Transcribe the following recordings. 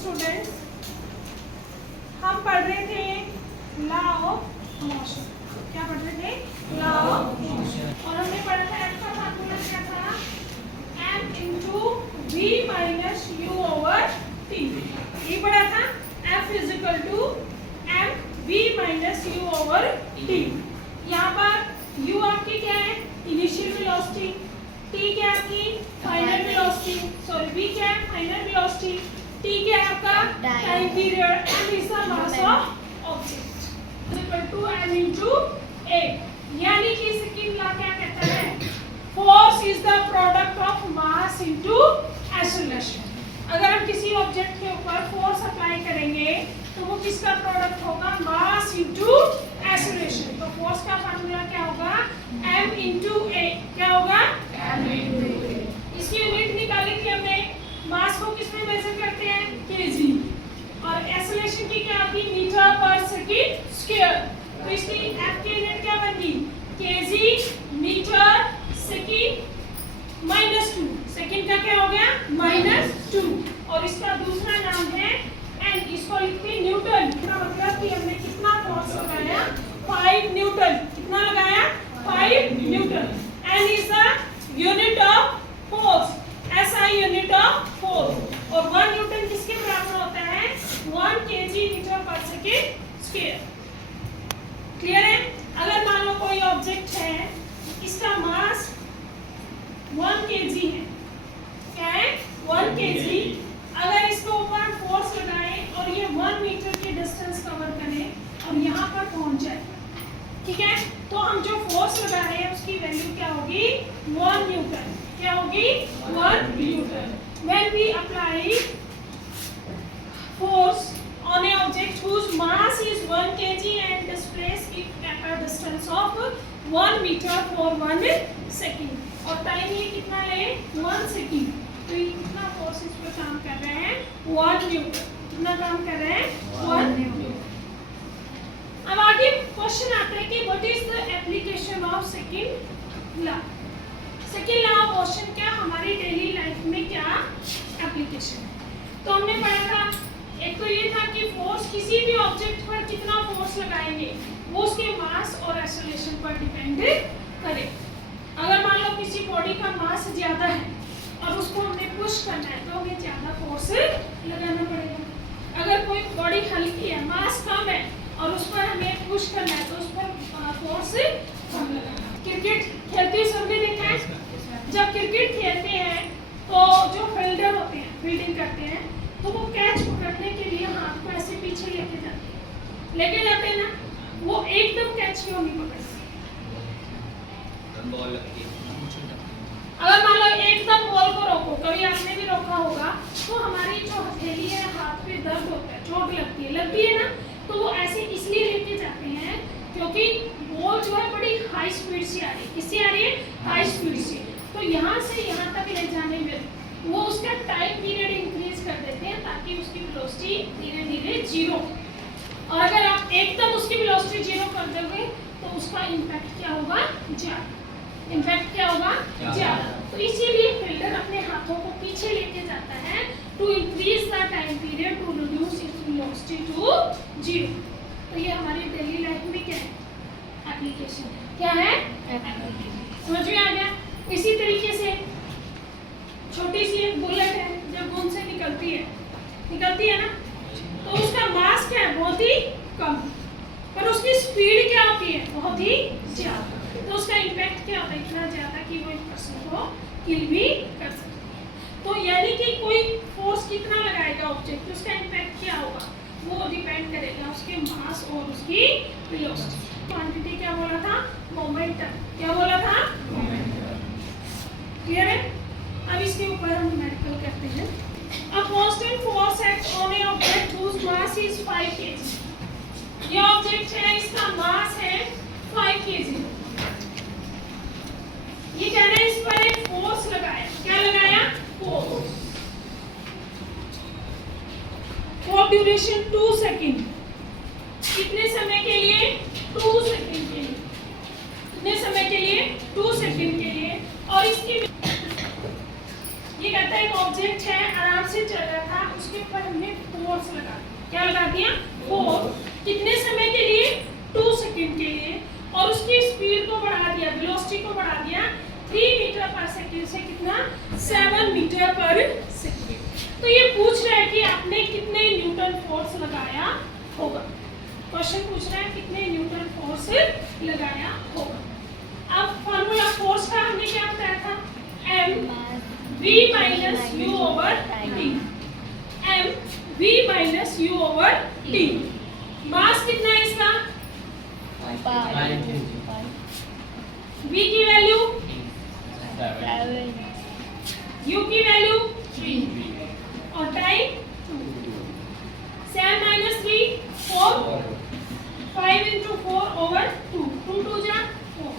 Students, हम पढ़ रहे थे लॉ ऑफ मोशन। क्या पढ़ रहे थे? Law of motion. और हमने पढ़ा था F का फार्मूला क्या था? m into v minus u over t। ये पढ़ा था F is equal to m v minus u over t। यहाँ पर u आपकी क्या है? इनिशियल वेलोसिटी, t क्या है आपकी? फाइनल वेलोसिटी, सॉरी v क्या है? फाइनल वेलोसिटी, t क्या है आपका? Time period, m is the mass of object equal to m into a। यानी कि सेकंड लॉ क्या कहता है? Force is the product of mass into acceleration. अगर हम किसी ऑब्जेक्ट के ऊपर फोर्स अप्लाई करेंगे तो वो किसका प्रोडक्ट होगा? मास इनटू एक्सेलरेशन। तो फोर्स का फार्मूला क्या होगा? m into a। क्या होगा? m into a। इसकी यूनिट निकाली थी हमने। मास को किसमें मेजर करते हैं? kg। और एक्सेलरेशन की क्या आती? मीटर पर सेकंड स्क्वायर। तो इसकी f की यूनिट क्या बनेगी? kg metre second minus 2। Second का क्या हो गया? माइनस 2। और इसका दूसरा नाम है n। इसको लिखते हैं न्यूटन। इसका मतलब कि हमने कितना फोर्स लगाया? 5 न्यूटन। कितना लगाया? 5 Newton. n is the unit of force, SI unit of force. और 1 न्यूटन किसके बराबर होता है? 1 kg मीटर पर सेकंड स्क्वायर। क्लियर है? अगर मान लो कोई ऑब्जेक्ट है, इसका मास 1 kg है। क्या है? 1 kg। अगर इसके ऊपर फोर्स लगाए और ये 1 मीटर की डिस्टेंस कवर करे और यहाँ पर पहुंच जाए, ठीक है, तो हम जो फोर्स लगा रहे हैं उसकी वैल्यू क्या होगी? 1 न्यूटन। क्या होगी? 1 Newton. When we apply force on a object whose mass is 1 kg and displace it at a distance of 1 meter for 1 second, और टाइम ये कितना है? 1 सेकंड। तो ये कितना फोर्स इस पर काम कर रहे हैं? 1 न्यूटन। कितना काम कर रहे हैं? 1 न्यूटन। अब आगे क्वेश्चन आता है कि what is the application of second law. Second law of motion क्या हमारी डेली लाइफ में क्या एप्लीकेशन है? तो हमने पढ़ा था, एक तो ये था कि फोर्स किसी भी ऑब्जेक्ट पर कितना फोर्स लगाएंगे वो उसके मास और एक्सेलरेशन पर डिपेंड करे। अगर मान लो किसी बॉडी का मास ज्यादा है और उसको हमने पुश करना है तो हमें ज्यादा फोर्स लगाना पड़ेगा। अगर कोई बॉडी हल्की है, मास कम है और उस पर हमें पुश करना है तो उस पर फोर्स कम लगाना। क्रिकेट खेलते सबने देखा है, जब क्रिकेट खेलते हैं तो जो फील्डर होते हैं, फील्डिंग करते हैं, तो वो कैच पकड़ने के लिए हाथ को ऐसे पीछे लेके जाते हैं ना, वो एकदम कैच क्यों नहीं पकड़ते? अगर मान लो एकदम बॉल को रोको, कभी आपने भी रोका होगा, तो हमारी जो हथेली है, हाथ पे दर्द होता है, चोट लगती है ना, तो वो ऐसे इसलिए लेके जाते हैं क्योंकि बॉल जो है बड़ी हाई स्पीड से आ रही है। किससे आ रही है? हाई स्पीड से। तो यहाँ से यहाँ तक ले जाने में वो उसका टाइम पीरियड इंक्रीज कर देते हैं ताकि उसकी वेलोसिटी धीरे धीरे जीरो। और अगर आप एकदम उसकी वेलोसिटी जीरो कर दोगे तो उसका इम्पैक्ट क्या होगा? ज्यादा। इम्पैक्ट क्या होगा? ज्यादा। तो इसीलिए फील्डर अपने हाथों को पीछे लेके जाता है to increase the time period to reduce its velocity to zero. तो ये हमारी डेली लाइफ में क्या है? एप्लीकेशन। क्या है? एप्लीकेशन। समझ में आ गया? इसी तरीके से छोटी सी एक बुलेट है, जब बूंद से निकलती है ना, तो उसका मास क्या है? बहुत ही कम, पर उसकी स्पीड क्या होती है? बहुत ही ज्यादा। तो उसका इम्पैक्ट क्या होता है? इतना ज्यादा कि वो एक पर्सन को किल भी कर सकता है। तो यानी कि कोई फोर्स कितना लगाएगा ऑब्जेक्ट, उसका इम्पैक्ट क्या होगा? वो डिपेंड करेगा उसके मास और उसकी वेलोसिटी। क्वांटिटी क्या बोला था? मोमेंटम। क्या बोला था? मोमेंटम। क्लियर है? अब इसके ऊपर हम न्यूमेरिकल करते हैं। A constant force acts on a object whose mass is 5 kg। ये ऑब्जेक्ट है, इसका मास है 5 kg। ये कह रहे हैं इस पर एक फोर्स लगाया। क्या लगाया? फोर्स। For duration 2 second. कितने समय के लिए? 2 सेकेंड के लिए। कितने समय के लिए? 2 सेकेंड के लिए। और इसकी ये कहता है एक ऑब्जेक्ट है, आराम से चल रहा था, उसके ऊपर हमने क्या लगा दिया 4, कितने समय के लिए 2 सेकंड के लिए, और उसकी स्पीड को बढ़ा दिया, वेलोसिटी को बढ़ा दिया 3 मीटर पर सेकंड से कितना 7 मीटर पर सेकंड। तो ये पूछ रहा है कि आपने कितने न्यूटन फोर्स लगाया होगा, क्वेश्चन पूछ रहा है कितने न्यूटन फोर्स लगाया होगा। अब फॉर्मूला फोर्स का हमने क्या बताया था, m v minus u over t, m v minus u over t। मास कितना है इसका, v की वैल्यू, u की वैल्यू 3 और टाइम 7 माइनस 3 4, 5 into 4 over 2, 2 2 जा 4,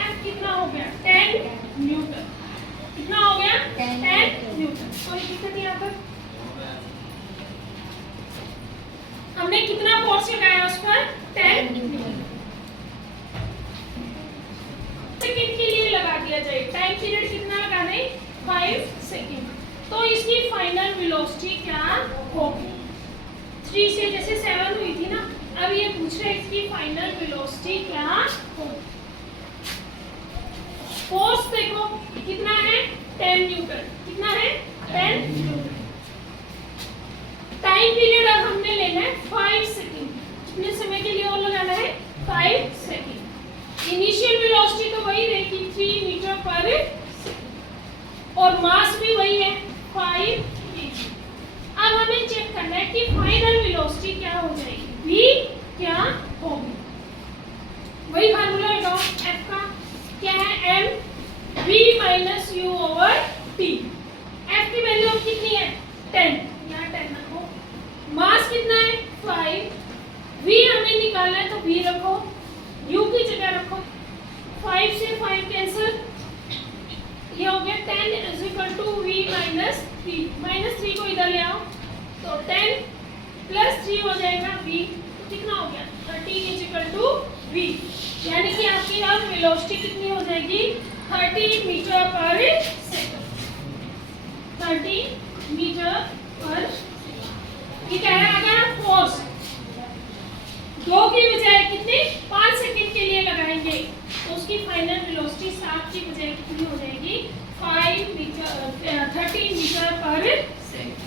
m कितना हो गया 10 न्यूटन, कितना हो गया 10 न्यूटन। कोई दिक्कत यहाँ पर, हमने कितना फोर्स लगाया उस पर 10 न्यूटन। सेकंड के लिए लगा दिया जाए, टाइम पीरियड कितना लगा दें 5 सेकंड, तो इसकी फाइनल वेलोसिटी क्या होगी, 3 से जैसे 7 हुई थी ना, अब ये पूछ रहे हैं इसकी फाइनल वेलोसिटी क्या होगी। फोर्स देखो कितना है 10 न्यूटन, कितना है 10 न्यूटन। टाइम पीरियड अब हमने लेना है 5 सेकंड, कितने समय के लिए और लगाना है 5 सेकंड। इनिशियल वेलोसिटी तो वही रहेगी 3 मीटर पर सेकंड और मास भी वही है 5 kg। अब हमें चेक करना है कि फाइनल वेलोसिटी क्या हो जाएगी, v क्या होगी, वही फार्मूला लगाओ f का, क्या है m v minus u over t। f की वैल्यू कितनी है 10, यहाँ 10 रखो, मास कितना है 5, v हमें निकालना है तो v रखो, u की जगह रखो, 5 से 5 कैंसिल, ये हो गया 10 is equal to v minus 3, minus 3 को इधर ले आओ तो 10 प्लस 3 हो जाएगा v, तो कितना हो गया 30 इज इक्वल टू v, यानी कि आपकी अब वेलोसिटी कितनी हो जाएगी 30 मीटर पर सेकंड, 30 मीटर पर। ये कह रहा है अगर फोर्स 2 की बजाय कितने 5 सेकंड के लिए लगाएंगे तो उसकी फाइनल वेलोसिटी 7 की बजाय कितनी हो जाएगी 5 मीटर 30 मीटर पर सेकंड।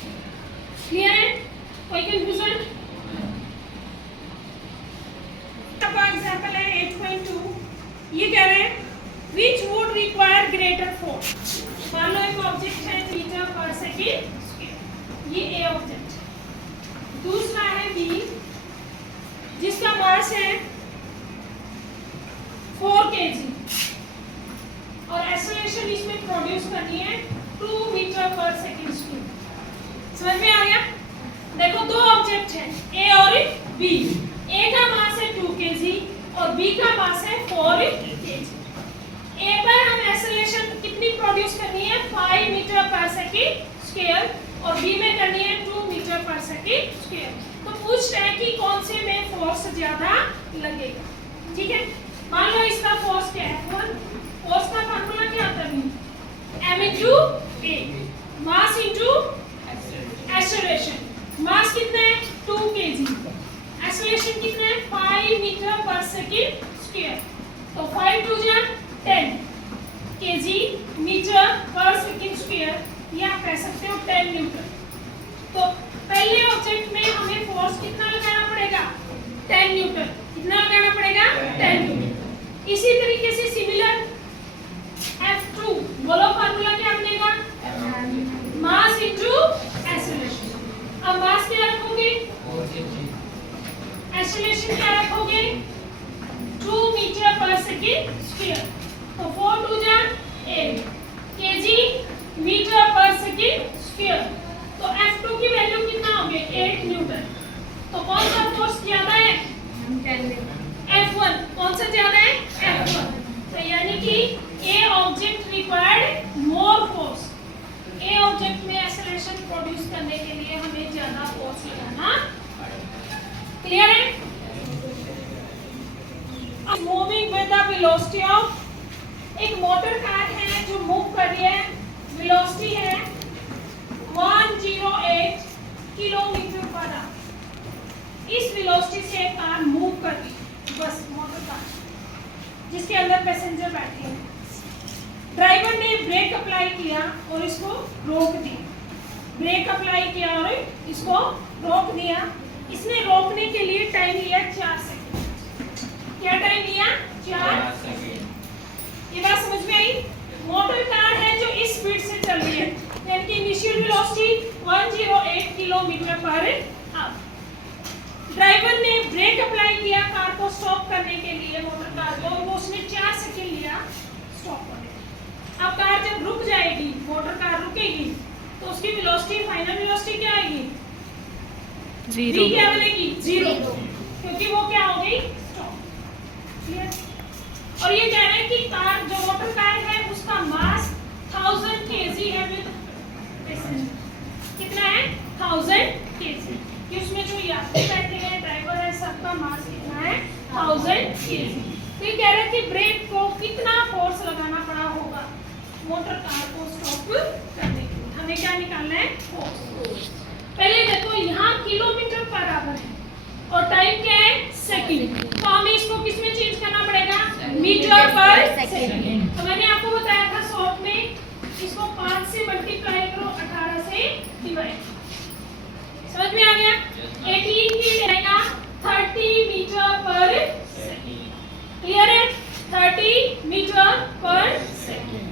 क्लियर है, कोई कंफ्यूजन? एग्जांपल है 8.2, ये कह रहे हैं which would require greater force। मान लो एक ऑब्जेक्ट है मीटर पर सेकंड, ये ए ऑब्जेक्ट है, दूसरा है बी जिसका मास है 4 kg और एक्सेलरेशन इसमें प्रोड्यूस करनी है 2 मीटर पर सेकंड स्क्वायर। समझ में आ गया? देखो दो ऑब्जेक्ट हैं ए और बी, ए का मास है 2 kg और बी का मास है 4 kg। ए पर हम एक्सेलरेशन कितनी प्रोड्यूस करनी है 5 मीटर पर सेकंड स्क्वायर और बी में करनी है 2 मीटर पर सेकंड स्क्वायर। तो पूछ रहे हैं कि कौन से में फोर्स ज्यादा लगेगा, ठीक है। मान लो इसका फोर्स क्या है 1, फोर्स का फार्मूला क्या होता है m into a, mass into acceleration. Mass कितना है 2 kg, एक्सेलरेशन कितना है 5 मीटर पर सेकंड स्क्वायर, तो 5 2 जा 10 kg मीटर पर सेकंड स्क्वायर, या आप कह सकते हो 10 न्यूटन। तो पहले ऑब्जेक्ट में हमें फोर्स कितना लगाना पड़ेगा 10 न्यूटन, कितना लगाना पड़ेगा 10 न्यूटन। इसी तरीके से सिमिलर F2, बोलो फार्मूला क्या बनेगा मास इनटू एक्सेलरेशन। अब मास क्या रखोगे, एक्सेलरेशन क्या रखोगे 2 मीटर पर सेकंड स्क्वायर, तो 4 2 जा 8 kg मीटर पर सेकंड स्क्वायर। तो F2 की वैल्यू कितना हो गई 8 न्यूटन। तो कौन सा फोर्स ज्यादा है F1, कौन सा ज्यादा है F1। तो यानी कि ए ऑब्जेक्ट रिक्वायर्ड मोर फोर्स, ए ऑब्जेक्ट में एक्सेलरेशन प्रोड्यूस करने के लिए हमें ज्यादा फोर्स लगाना। क्लियर है? Moving with the velocity of, एक मोटर कार है जो मूव कर रही है, वेलोसिटी है 108 किलोमीटर पर आवर। इस वेलोसिटी से एक कार मूव कर रही है, बस मोटर कार जिसके अंदर पैसेंजर बैठे हैं। ड्राइवर ने ब्रेक अप्लाई किया और इसको रोक दिया, ब्रेक अप्लाई किया और इसको रोक दिया। इसने रोकने के लिए टाइम लिया 4 सेकंड। क्या टाइम लिया? 4 सेकंड। ये बात समझ में आई? मोटर कार है जो इस स्पीड से चल रही है, यानी कि initial velocity 108 kilometre per hour. Driver ने ब्रेक अप्लाई किया कार को स्टॉप करने के लिए, मोटर कार को, और उसने 4 सेकंड लिया स्टॉप करने के लिए। अब कार जब रुक जाएगी, मोटर कार रुकेगी, तो उसकी वेलोसिटी, फाइनल वेलोसिटी क्या आएगी? 0। क्या बनेगी? 0, क्योंकि वो क्या हो गई? स्टॉप। क्लियर? और ये कह रहे हैं कि कार, जो मोटर कार है, उसका मास 1000 kg है विद पैसेंजर। कितना है? 1000 kg। कि उसमें जो यात्री बैठे हैं, ड्राइवर है, सबका मास कितना है? 1000 kg। तो ये कह रहे हैं कि ब्रेक को कितना फोर्स लगाना पड़ा होगा मोटर कार को स्टॉप करने के लिए। हमें क्या निकालना है? फोर्स। पहले देखो, यहाँ किलोमीटर पर आवर है और टाइम क्या है? सेकंड। तो हमें इसको किस में चेंज करना पड़ेगा? मीटर पर सेकंड। तो मैंने आपको बताया था शॉर्ट में, इसको 5 से मल्टीप्लाई करो, 18 से डिवाइड। समझ में आ गया? 18 की रहेगा 30 मीटर पर सेकंड। क्लियर है? 30 मीटर पर सेकंड।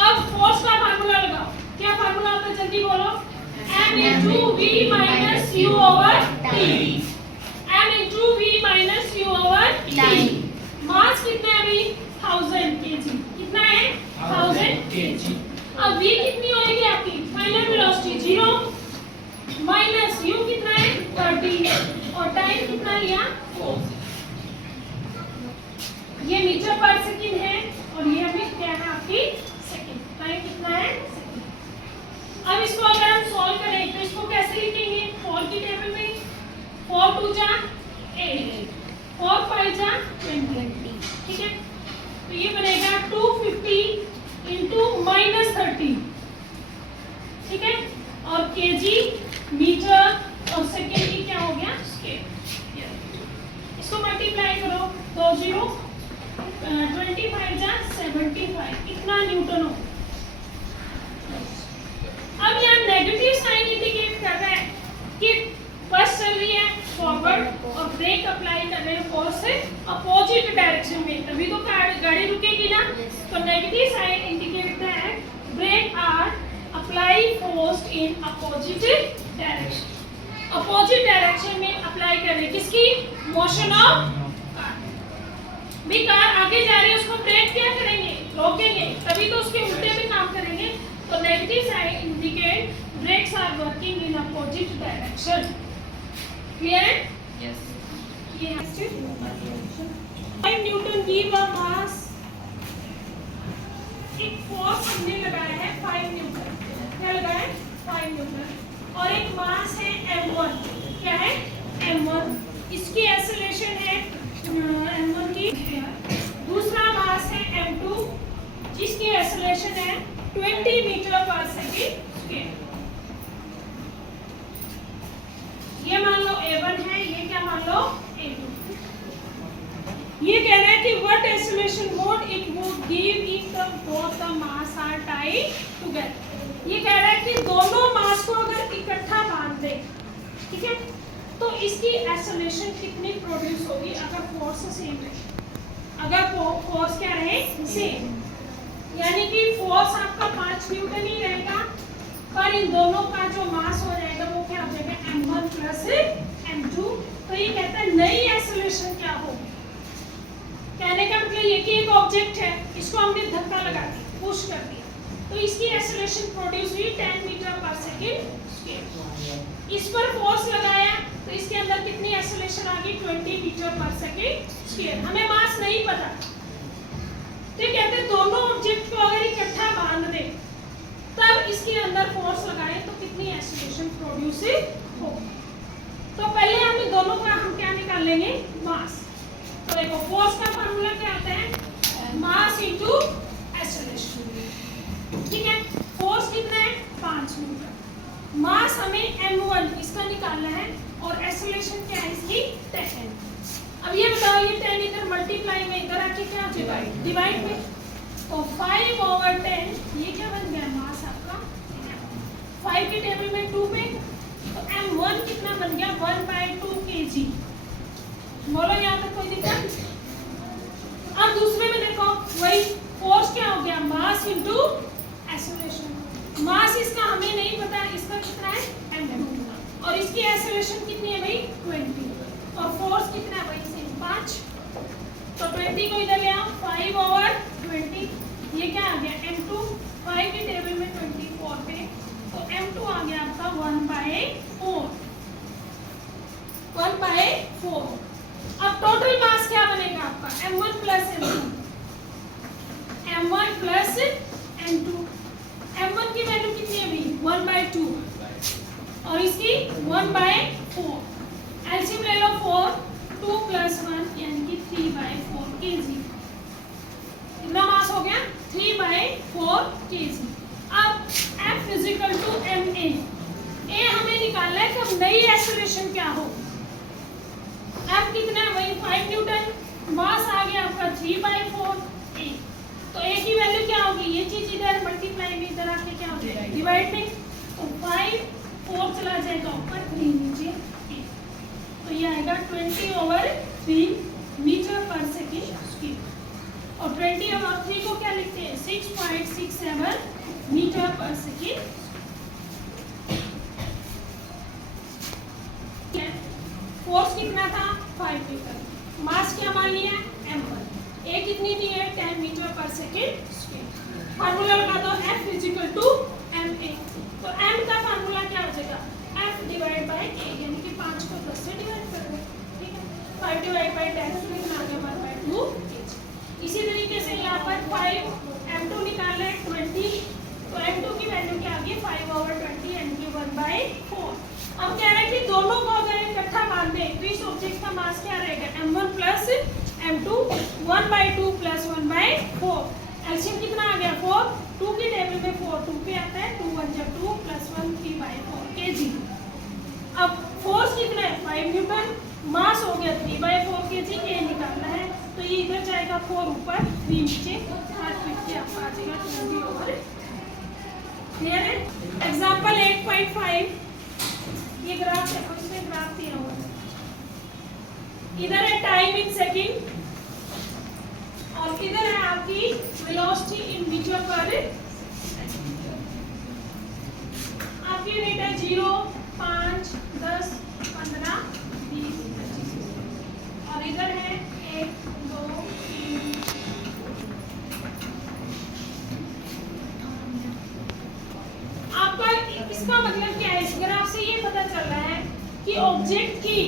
अब फोर्स का फार्मूला लगाओ। क्या फार्मूला होता है? जल्दी बोलो। m into v minus u over t। m into v minus u over t। मास कितना है अभी? 1000 kg। कितना है? 1000 kg। अब v कितनी होगी आपकी? फाइनल वेलोसिटी 0 माइनस u कितना है? 30, और टाइम कितना लिया? 4। ये मीटर पर सेकंड है और ये अभी क्या है आपकी? सेकंड। टाइम कितना है? सेकंड। अब इसको अगर हम सॉल्व करें तो इसको कैसे लिखेंगे? 4 की टेबल में 4 2 जा 8, 4 5 जा 20। ठीक है, तो ये बनेगा 250 इंटू -30। ठीक है, और केजी, मीटर और सेकेंड की क्या हो गया? स्केल। इसको मल्टीप्लाई करो, 2 0 25 जा 75। कितना न्यूटन हो? अब यहाँ नेगेटिव साइन इंडिकेट कर रहा है कि बस चल रही है फॉरवर्ड और ब्रेक अप्लाई कर रहे हैं फोर्स से अपोजिट डायरेक्शन में, तभी तो गाड़ी रुकेगी ना। तो negative sign indicate that brake are apply force in opposite direction. Opposite direction में अप्लाई कर रहे हैं किसकी? Motion of car. भी कार आगे जा रही है, उसको ब्रेक क्या करेंगे? रोकेंगे, तभी तो उसके उल्टे में काम करेंगे। तो negative sign indicate brakes are working in opposite direction. Clear? Yes. Yes. 5 Newton give a mass. एक फोर्स हमने लगाया है 5 न्यूटन। क्या लगाया है? 5 न्यूटन। और एक मास है m1। क्या है? m1। इसकी एक्सेलरेशन है m1 की। दूसरा मास है m2 जिसकी एक्सेलरेशन है 20 मीटर पर सेकेंड। ये मान लो a1 है, ये क्या मान लो? a2। ये कह रहा है कि what acceleration would it would give if the both the mass are tied together। ये कह रहा है कि दोनों मास को अगर इकट्ठा बांध दे, ठीक है, तो इसकी एक्सेलरेशन कितनी प्रोड्यूस होगी अगर फोर्स सेम रहे। अगर फोर्स क्या रहे? सेम, यानी कि फोर्स आपका 5 न्यूटन ही रहेगा, पर इन दोनों का जो मास हो जाएगा वो क्या हो जाएगा? m1 plus m2। तो ये कहता है नई एक्सेलरेशन क्या होगी। कहने का मतलब ये कि एक ऑब्जेक्ट है, इसको हमने धक्का लगा दिया, पुश कर दिया, तो इसकी एक्सेलरेशन प्रोड्यूस हुई 10 मीटर पर सेकेंड स्क्वायर। इस पर फोर्स लगाया तो इसके अंदर कितनी एक्सेलरेशन आ गई? 20 मीटर पर सेकेंड स्क्वायर। हमें मास नहीं पता, तो कहते हैं दोनों ऑब्जेक्ट को अगर इकट्ठा बांध दे तब इसके अंदर फोर्स लगाए तो कितनी एक्सेलरेशन प्रोड्यूस होगी। तो पहले हम दोनों का हम क्या निकाल लेंगे? मास। तो देखो फोर्स का फार्मूला क्या आता है? मास इनटू एक्सेलरेशन। ठीक है, फोर्स कितना है? 5 न्यूटन। मास हमें m1 इसका निकाल निकालना है और एक्सेलरेशन क्या है इसकी 10। अब ये बताओ ये 10 इधर मल्टीप्लाई में इधर आके क्या हो जाएगा डिवाइड में, तो 5/10 ये क्या बन गया मास आपका 5 के टेबल में 2 पे, तो m1 कितना बन गया 1/2 kg। बोलो यहाँ तक कोई दिक्कत? अब दूसरे में देखो वही फोर्स क्या हो गया मास इनटू एक्सेलरेशन। मास इसका हमें नहीं पता, इसका कितना है m2 और इसकी एक्सेलरेशन कितनी है भाई 20 और फोर्स कितना है भाई सेम 5। तो 20 को इधर ले आओ 5/20 ये क्या आ गया m2 5 के टेबल में 24 पे, तो m2 आ गया आपका 1/4। अब टोटल मास क्या बनेगा आपका m1 प्लस m2 m1 की वैल्यू कितनी है भाई 1/2 और इसकी 1/4। एलसीएम ले लो 4 2 + 1 यानी कि 3/4 kg। कितना मास हो गया 3/4 kg। अब F = ma। ए हमें निकालना है कि नई एक्सेलरेशन क्या हो। F कितना है वही 5 न्यूटन, मास आ गया आपका 3/4 a। तो a की वैल्यू क्या होगी, ये चीज इधर मल्टीप्लाई में इधर आके क्या हो जाएगा डिवाइड में, तो 5 4 चला जाएगा ऊपर 3 नीचे a, तो ये आएगा 20/3 मीटर/सेकंड। और 20/3 को क्या लिखते हैं 6.67 मीटर/सेकंड। फोर्स कितना था 5 न्यूटन, मास क्या मान लिया m1, ए कितनी दी है 10 मीटर/सेकंड। फार्मूला लगा दो F = ma। तो m का फार्मूला क्या हो जाएगा F / a यानी कि 5 को 10 से डिवाइड कर दो, ठीक है। 5 / 10 तो लिखना आ गया 1/2 kg। इसी तरीके से यहाँ पर 5 m2 निकालना है 20, तो m2 की वैल्यू क्या आ गई 5/20 यानी कि 1/4। अब कह रहे हैं कि दोनों को अगर इकट्ठा मान दें तो इस ऑब्जेक्ट का मास क्या रहेगा m1 + m2 1/2 + 1/4। एलसीएम कितना आ गया 4, 2 के टेबल में 4 2 पे आता है, 2 1 = 2 + 1 3/4 kg। अब फोर्स कितना है 5 न्यूटन, मास हो गया 3/4 kg। ए निकालना है तो ये इधर जाएगा 4 ऊपर 3 नीचे 8 फिट के आपका आ जाएगा 20/। क्लियर है? एग्जांपल 8.5 ये ग्राफ देखो, इसमें ग्राफ दिया हुआ है, इधर है टाइम इन सेकंड और इधर है आपकी वेलोसिटी इन मीटर पर। आपकी यूनिट है 0 5 10 15 20 25 और इधर है 1 2 3। आपका इसका मतलब क्या है, इस ग्राफ से ये पता चल रहा है कि ऑब्जेक्ट की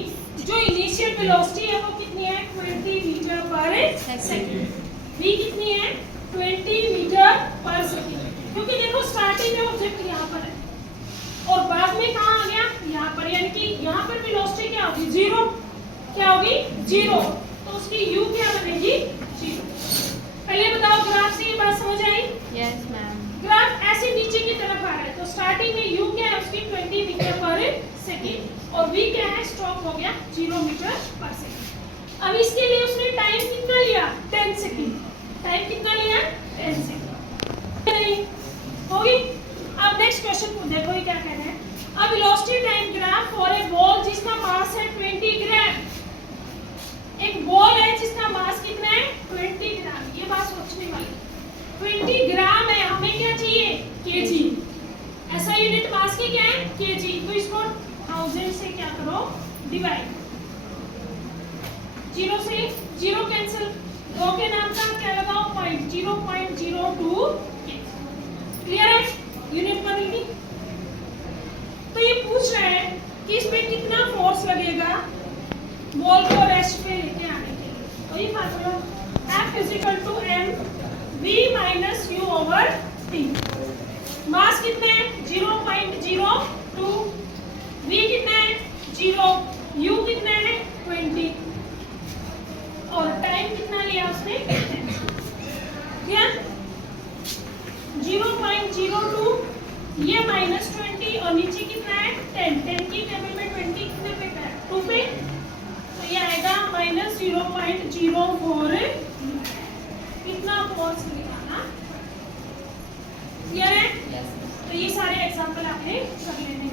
जो इनिशियल वेलोसिटी है वो कितनी है 20 मीटर/सेकंड। v कितनी है 20 मीटर/सेकंड, क्योंकि देखो स्टार्टिंग में ऑब्जेक्ट यहाँ पर है और बाद में कहाँ आ गया यहाँ पर, यानी कि यहाँ पर वेलोसिटी क्या होगी 0, क्या होगी 0, तो उसकी u क्या बनेगी 0। पहले बताओ ग्राफ से ये बात समझ आई? Yes ma'am. ग्राफ ऐसे नीचे की तरफ आ रहा है तो स्टार्टिंग में u क्या है उसकी 20 मीटर/सेकंड और v क्या है स्टॉप हो गया 0 मीटर/सेकंड। अब इसके लिए उसने टाइम कितना लिया 10 सेकंड। टाइम कितना लिया 10 सेकंड नहीं होगी। अब नेक्स्ट क्वेश्चन को देखो ये क्या कह रहे हैं। अब velocity time graph for a ball जिसका मास है 20 ग्राम। एक बॉल है जिसका मास कितना है 20 ग्राम। ये बात सोचने वाली 20 ग्राम है, हमें क्या चाहिए केजी। ऐसा यूनिट मास की क्या है केजी, तो इसको 1000 से क्या करो डिवाइड, 0 से 0 कैंसिल, 2 के नाम का क्या लगाओ पॉइंट 0.02। क्लियर है? यूनिट बदल गई। तो ये पूछ रहे हैं कि इसमें कितना फोर्स लगेगा बॉल को रेस्ट पे लेके आने के लिए। तो ये formula F = m v - u/t। मास कितना है 0.02, v कितना है 0, u कितना है 20 और टाइम कितना लिया उसने 10। क्या 0.02 ये -20 और नीचे कितना है 10 की टेबल में 20 -0.04 इतना फोर्स निकालना। क्लियर है? तो ये सारे एग्जाम्पल आपने कर लेने हैं।